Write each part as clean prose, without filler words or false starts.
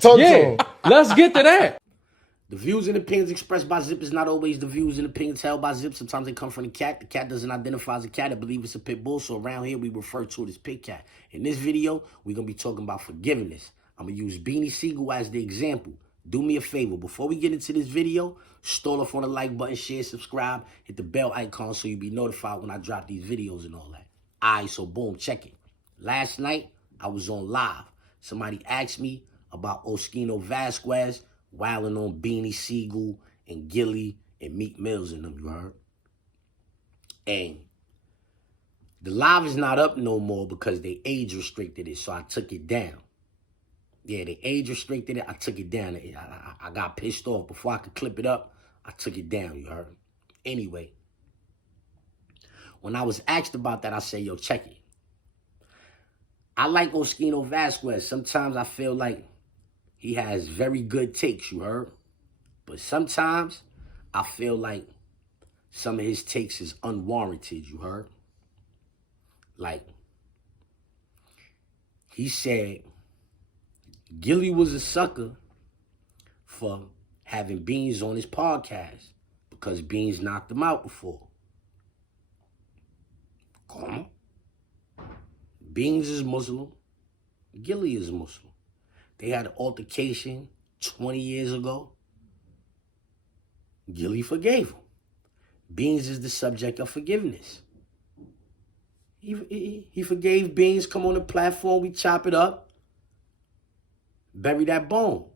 Talk to him. Let's get to that. The views and opinions expressed by Zip is not always the views and opinions held by Zip. Sometimes they come from the cat. The cat doesn't identify as a cat. I believe it's a pit bull. So around here, we refer to it as pit cat. In this video, we're going to be talking about forgiveness. I'm going to use Beanie Sigel as the example. Do me a favor. Before we get into this video, stall off on the like button, share, subscribe, hit the bell icon so you'll be notified when I drop these videos and all that. All right, so boom, check it. Last night, I was on live. Somebody asked me about Oskino Vasquez wilding on Beanie Sigel and Gillie and Meek Mills and them, you heard? And the live is not up no more because they age restricted it, so I took it down. Yeah, they age restricted it, I took it down. I got pissed off. Before I could clip it up, I took it down, you heard? Anyway, when I was asked about that, I said, yo, check it. I like Oskino Vasquez. Sometimes I feel like he has very good takes, you heard? But sometimes I feel like some of his takes is unwarranted, you heard? Like, he said Gillie was a sucker for having Beans on his podcast because Beans knocked him out before. Come on. Beans is Muslim. Gillie is Muslim. They had an altercation 20 years ago. Gillie forgave him. Beans is the subject of forgiveness. He forgave Beans, come on the platform, we chop it up, bury that bone.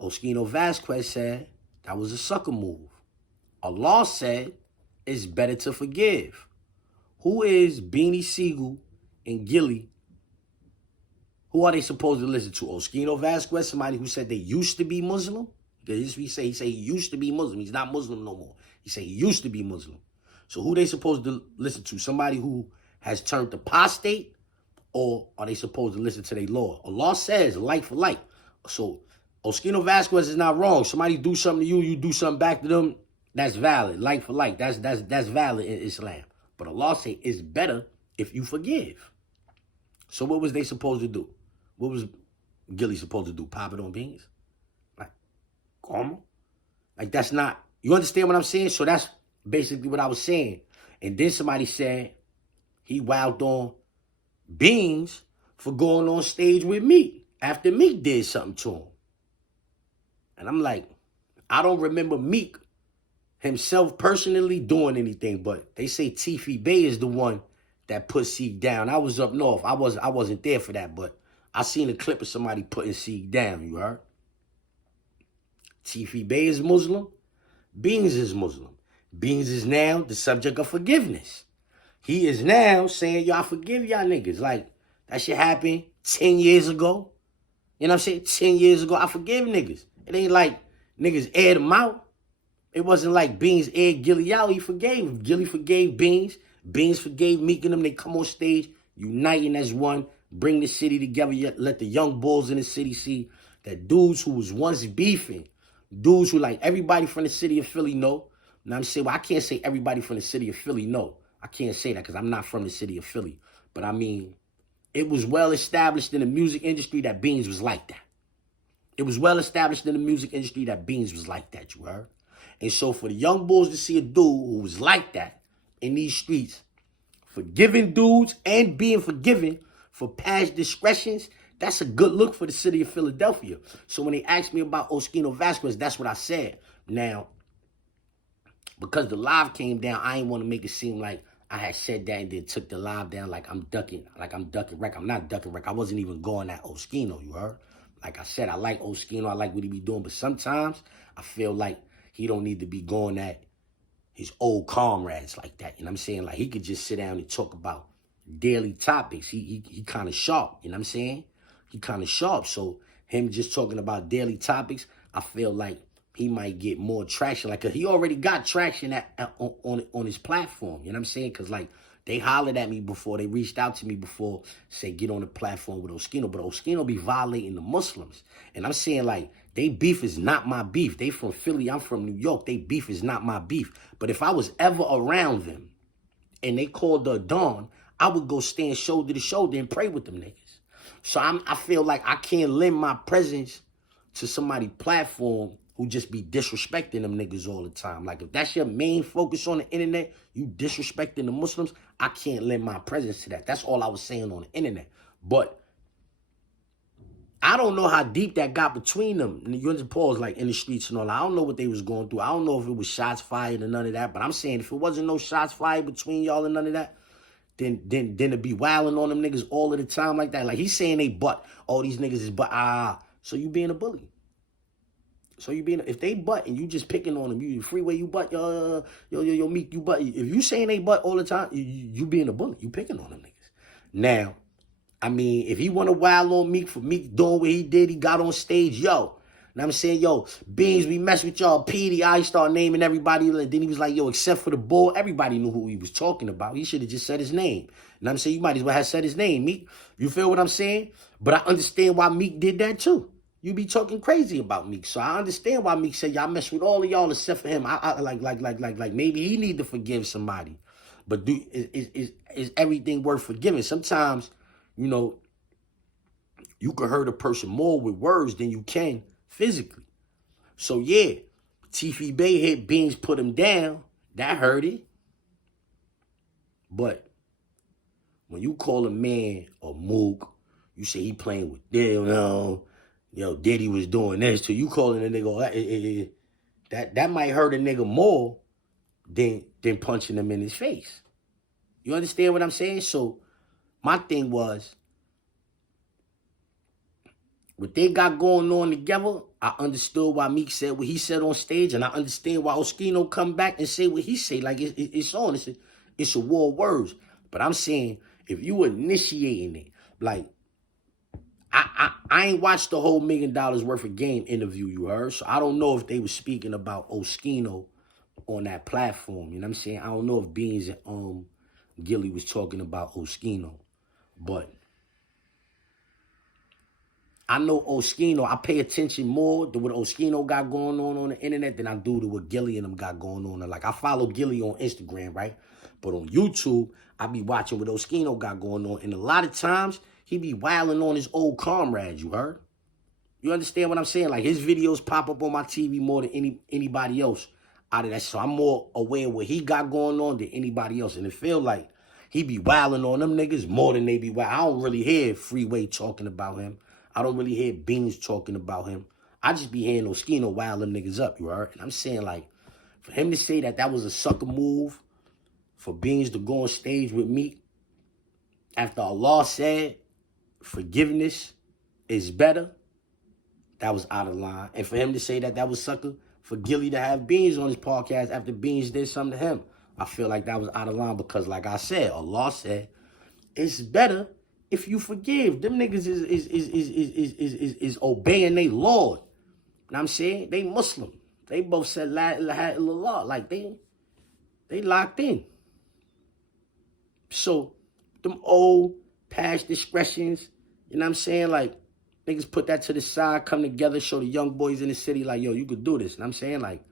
Oskino Vasquez said that was a sucker move. Allah said it's better to forgive. Who is Beanie Sigel and Gillie? Who are they supposed to listen to? Oskino Vasquez, somebody who said they used to be Muslim? Because he say he used to be Muslim. He's not Muslim no more. He said he used to be Muslim. So who they supposed to listen to? Somebody who has turned apostate? Or are they supposed to listen to their Lord? Allah says like for like. So Oskino Vasquez is not wrong. Somebody do something to you, you do something back to them. That's valid. Like for like. That's valid in Islam. But Allah say it's better if you forgive. So what was they supposed to do? What was Gillie supposed to do? Pop it on Beans? Like, come on. Like, that's not, you understand what I'm saying? So that's basically what I was saying. And then somebody said he wowed on Beans for going on stage with Meek after Meek did something to him. And I'm like, I don't remember Meek himself personally doing anything, but they say Tiffy Bay is the one that put Seek down. I was up north. I wasn't there for that, but I seen a clip of somebody putting Seek down, you heard? Tiffy Bay is Muslim. Beans is Muslim. Beans is now the subject of forgiveness. He is now saying, yo, I forgive y'all niggas. Like, that shit happened 10 years ago. You know what I'm saying? 10 years ago, I forgive niggas. It ain't like niggas aired him out. It wasn't like Beans aired Gillie out. He forgave him. Gillie forgave Beans. Beans forgave Meek and them. They come on stage, uniting as one, bring the city together, let the young bulls in the city see that dudes who was once beefing, dudes who like everybody from the city of Philly know. Now I'm saying, well, I can't say everybody from the city of Philly know. I can't say that because I'm not from the city of Philly. But I mean, it was well established in the music industry that Beans was like that. It was well established in the music industry that Beans was like that, you heard? And so for the young bulls to see a dude who was like that in these streets, forgiving dudes and being forgiven for past discretions, that's a good look for the city of Philadelphia. So when they asked me about Oskino Vasquez, that's what I said. Now, because the live came down, I didn't want to make it seem like I had said that and then took the live down like I'm ducking wreck. I'm not ducking wreck. I wasn't even going at Oskino, you heard? Like I said, I like Oskino. I like what he be doing. But sometimes I feel like he don't need to be going at his old comrades like that. You know what I'm saying? Like, he could just sit down and talk about daily topics. He kind of sharp. You know what I'm saying? He kind of sharp. So him just talking about daily topics, I feel like he might get more traction. Like, he already got traction on his platform. You know what I'm saying? Because, like, they hollered at me before. They reached out to me before, say, get on the platform with Oskino. But Oskino be violating the Muslims. And I'm saying, like, they beef is not my beef. They from Philly. I'm from New York. They beef is not my beef. But if I was ever around them and they called the dawn, I would go stand shoulder to shoulder and pray with them niggas. So I feel like I can't lend my presence to somebody's platform who just be disrespecting them niggas all the time. Like, if that's your main focus on the internet, you disrespecting the Muslims, I can't lend my presence to that. That's all I was saying on the internet. But I don't know how deep that got between them. And you understand, pause, like in the streets and all that. I don't know what they was going through. I don't know if it was shots fired or none of that. But I'm saying if it wasn't no shots fired between y'all and none of that, then it'd be wilding on them niggas all of the time like that. Like, he's saying they butt. All these niggas is butt. So you being a bully. So you being, if they butt and you just picking on them, you freeway, you butt, yo, Meek, you butt. If you saying they butt all the time, you being a bully. You picking on them niggas. Now, I mean, if he want to wild on Meek for Meek doing what he did, he got on stage, yo. And I'm saying, yo, Beans, we mess with y'all, Petey. I start naming everybody. And then he was like, yo, except for the bull, everybody knew who he was talking about. He should have just said his name. And I'm saying, you might as well have said his name, Meek. You feel what I'm saying? But I understand why Meek did that too. You be talking crazy about Meek. So I understand why Meek said, y'all mess with all of y'all except for him. I like maybe he need to forgive somebody. But is everything worth forgiving? Sometimes, you know, you can hurt a person more with words than you can physically. So yeah, Tiffy Bay hit Beans, put him down. That hurt it. But when you call a man a mook, you say he playing with Diddy, yo, Diddy was doing this to you, calling a nigga, that might hurt a nigga more than punching him in his face. You understand what I'm saying? So my thing was, what they got going on together, I understood why Meek said what he said on stage, and I understand why Oskino come back and say what he say. Like, it's on. It's a war of words. But I'm saying, if you initiating it, like, I ain't watched the whole $1 million worth of game interview, you heard? So I don't know if they were speaking about Oskino on that platform. You know what I'm saying? I don't know if Beans and Gillie was talking about Oskino. But I know Oskino, I pay attention more to what Oskino got going on the internet than I do to what Gillie and them got going on. Like, I follow Gillie on Instagram, right? But on YouTube, I be watching what Oskino got going on. And a lot of times, he be wilding on his old comrades, you heard? You understand what I'm saying? Like, his videos pop up on my TV more than anybody else out of that. So I'm more aware of what he got going on than anybody else. And it feel like he be wilding on them niggas more than they be wild. I don't really hear Freeway talking about him. I don't really hear Beans talking about him. I just be hearing Oskino wild them niggas up, you heard? And I'm saying, like, for him to say that was a sucker move, for Beans to go on stage with Meek, after Allah said forgiveness is better, that was out of line. And for him to say that was sucker, for Gillie to have Beans on his podcast after Beans did something to him, I feel like that was out of line because, like I said, Allah said, it's better if you forgive. Them niggas is obeying their Lord. You know what I'm saying? They Muslim. They both said La ilaha illallah. Like, they locked in. So, them old past discretions, you know what I'm saying? Like, niggas put that to the side, come together, show the young boys in the city, like, yo, you could do this. You know what I'm saying? Like,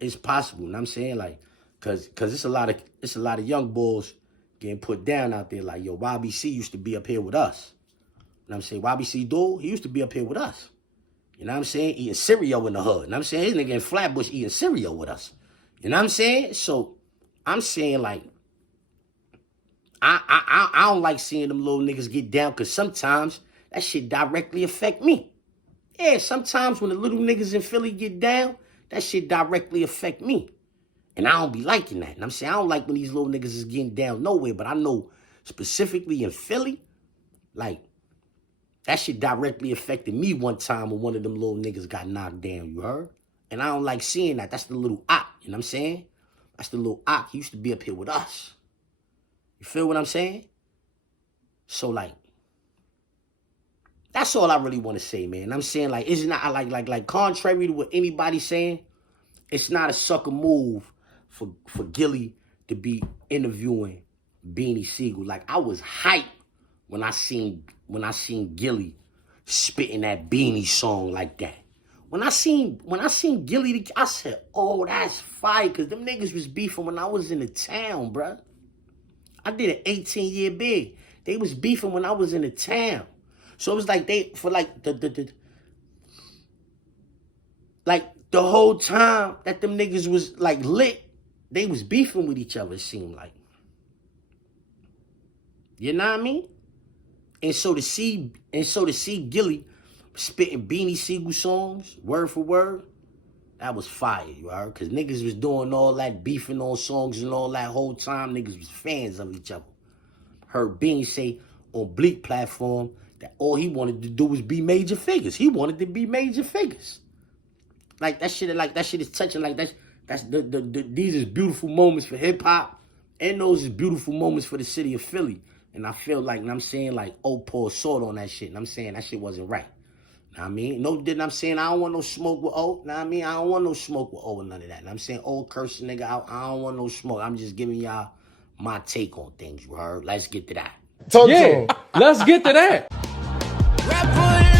it's possible. You know what I'm saying? Like, cause it's a lot of young boys getting put down out there. Like, yo, YBC used to be up here with us. You know what I'm saying? YBC dude, he used to be up here with us. You know what I'm saying? Eating cereal in the hood. You know what I'm saying? This nigga in Flatbush eating cereal with us. You know what I'm saying? So, I'm saying, like, I don't like seeing them little niggas get down because sometimes that shit directly affect me. Yeah, sometimes when the little niggas in Philly get down, that shit directly affect me. And I don't be liking that. And I'm saying I don't like when these little niggas is getting down nowhere, but I know specifically in Philly, like, that shit directly affected me one time when one of them little niggas got knocked down, you heard? And I don't like seeing that. That's the little Ock, you know what I'm saying? That's the little Ock. He used to be up here with us. You feel what I'm saying? So, like, that's all I really want to say, man. I'm saying, like, it's not, like, contrary to what anybody's saying, it's not a sucker move for Gillie to be interviewing Beanie Sigel. Like, I was hyped when I seen Gillie spitting that Beanie song like that. When I seen Gillie, I said, oh, that's fire, because them niggas was beefing when I was in the town, bruh. I did an 18-year bid. They was beefing when I was in the town. So it was like they, for like the whole time that them niggas was like lit, they was beefing with each other, it seemed like. You know what I mean? And so to see Gillie spitting Beanie Sigel songs, word for word, that was fire, you heard? Cause niggas was doing all that beefing on songs and all that whole time. Niggas was fans of each other. Heard Beanie say on Bleak platform that all he wanted to do was be major figures. He wanted to be major figures. Like that shit is touching. Like that's these is beautiful moments for hip hop, and those is beautiful moments for the city of Philly. And I feel like, and I'm saying, like, pour salt on that shit. And I'm saying that shit wasn't right. Know what I mean? No, didn't I'm saying I don't want no smoke with O. Know what I mean? I don't want no smoke with O and none of that. And I'm saying old cursing nigga out. I don't want no smoke. I'm just giving y'all my take on things, you heard? Let's get to that. Yeah, let's get to that.